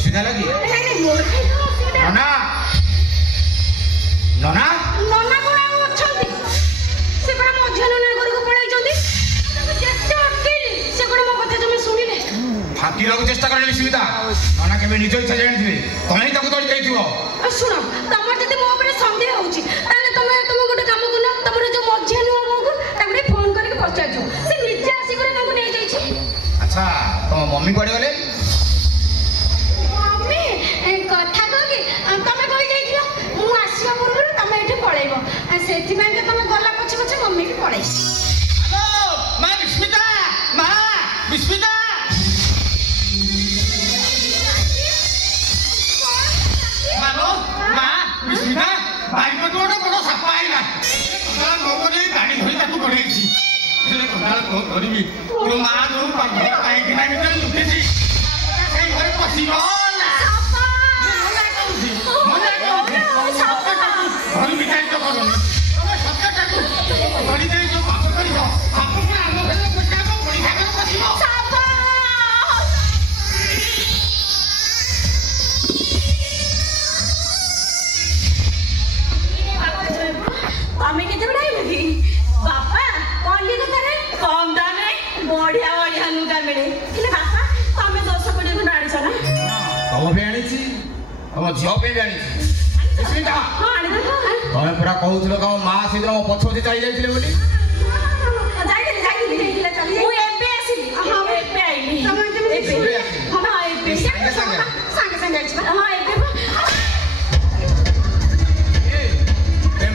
ଅସୁବିଧା ଲାଗି ନନା ନନା ନନା କଣ ଆଉ ଅଛନ୍ତି? ସେ କଣ ମଝିଆ ନନା ଘରକୁ ପଳେଇଛନ୍ତି। ଯେତେ ଅଟକେଇଲି ସେ କଣ ମୋ କଥା ତମେ ଶୁଣିଲେ? ଫାଙ୍କିବାକୁ ଚେଷ୍ଟା କଲେଣି ସୁବିଧା। ନନା କେବେ ନିଜ ଇଚ୍ଛା ଜାଣିଥିବେ, ତମେ ହିଁ ତାକୁ ଦଳି ଦେଇଥିବ। ଶୁଣ, ତମର ଯଦି ମୋ ଉପରେ ସନ୍ଦେହ ହଉଛି ତାହେଲେ ତମେ ଗୋଟେ କାମ କରୁନ, ତମର ଯୋଉ ମଝିଆ ନୁହଁ ବୋଉକୁ ତାକୁ ଟିକେ ଫୋନ କରିକି ପଚାରୁଛୁ, ସେ ନିଜେ ଆସିକରି ତାଙ୍କୁ ନେଇଯାଇଛି। ଆଚ୍ଛା, ତମ ମମି କୁଆଡେ ଗଲେ? ମମି କଥା କହକି ତମେ କହିଯାଇଥିଲ ମୁଁ ଆସିବା ପୂର୍ବରୁ ତମେ ଏଠି ପଳେଇବ, ସେଥିପାଇଁ କି ତମେ ଗଲା ପଛେ ପଛେ ମମି ବି ପଳେଇଛି। ମା ବିସ୍ମିତା, ମା ବିସ୍ମିତା। ତମେ ପୁରା କହୁଥିଲ ତମ ମା ସେଦିନ ମୋ ପଛ ପଛେ ଚାଲି ଯାଇଥିଲେ ବୋଲି।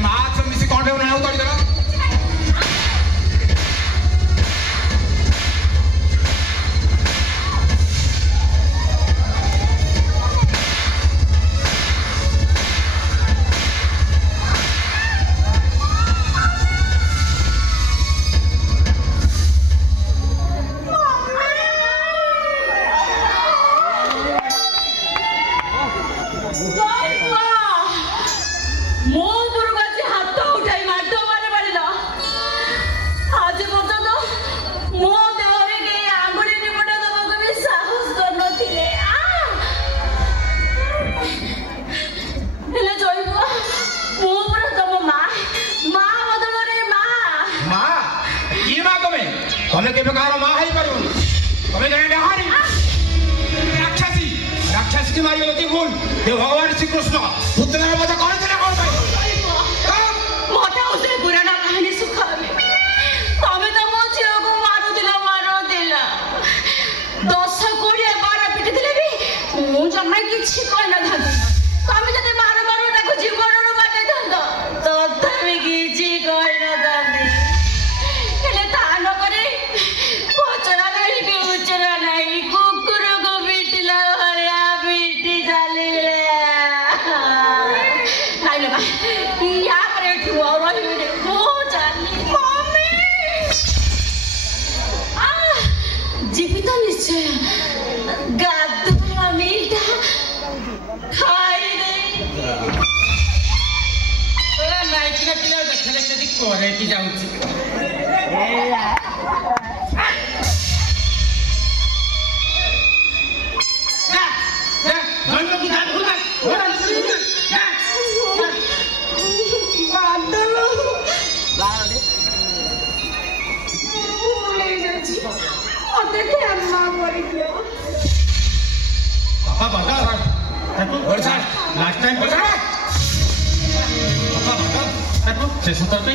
ମା ମିଶି କଣ ଆଉ ତଳିଦେଲ। ତମେ କେବେ କାହାର ମା ହେଇପାରିବନି। ତମେ ଜଣେ ଡାହାଣୀ ରାକ୍ଷସୀ। ରାକ୍ଷସୀ ମାରିବ ଯଦି ଭୁଲ, ଭଗବାନ ଶ୍ରୀକୃଷ୍ଣ ପୁତ୍ରର ମତେ କରିଥିଲେ କଣ ପାଇଁ? ମତେ ଆଉ ସେ ପୁରାଣ କାହାଣୀ ସୁଖାନି। ତମେ ତ ମୋ ଝିଅକୁ ମାରୁଥିଲ 10-20 ବାର ପିଟିଥିଲେ ବି ମୁଁ ଜମା କିଛି କହିନଥାନ୍ତି। ତମେ ଯଦି ମାରୁ ତାକୁ ଜୀବନରୁ ବାଟେଇଥାନ୍ତ, ତଥାପି କିଛି କହିନଥାନ୍ତି। ହେଲେ ତା ନକରି ପଚରା ଧରିକି ଉଚରା ନାହିଁ, କୁକୁରକୁ ପିଟିଲା ଭଳିଆ ପିଟି ଚାଲିଲେ। ନାଇଲେ ମା, ୟା ପରେ ଏଠୁ ଆଉ ରହିବିନି, ମୁଁ ଚାଲିଲି। ଯିବି ତ ନିଶ୍ଚୟ, ଗାଧୁଆ ମିଲଟା ଖାଇଦେଇ ନାଇକି ପିଲା ଦେଖା ଦେଖି କରେଇକି ଯାଉଛି।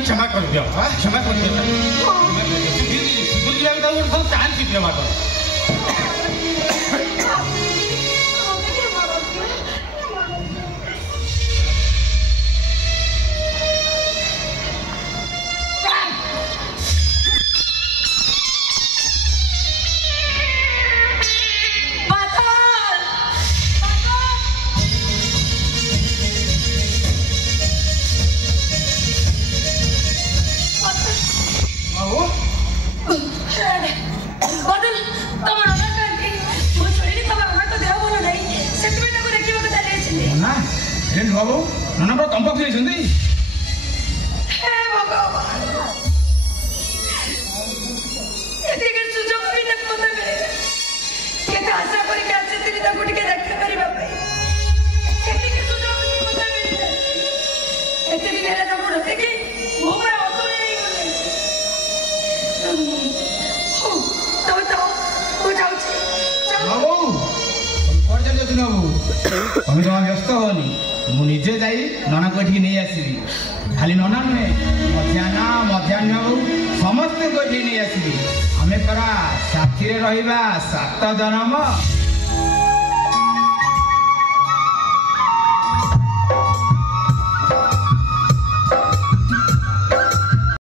क्षमा कर दिया, क्षमा कर दिया। चांस दिया माता। बाबू नना पर कंपक जाइछन्ती हे भगवान एते के सुजोग भी न पता मिले के आशा करी के आछे तिनी ताको टिके देखा करिबा ତମେ ତ ମୁଁ ଯାଉଛି ବାବୁ କୁଆଡ଼େ ଚାଲିଯାଉଛୁ ନା ବାବୁ ତମେ ଜମା ବ୍ୟସ୍ତ ହବନି ମୁଁ ନିଜେ ଯାଇ ନନାକୁ ଏଠିକି ନେଇ ଆସିବି ଖାଲି ନନା ନୁହେଁ ମଧ୍ୟାହ୍ନ ବାବୁ ସମସ୍ତଙ୍କୁ ଏଠିକି ନେଇ ଆସିବି ଆମେ ପରା ସାଥିରେ ରହିବା 7 ଜନ୍ମ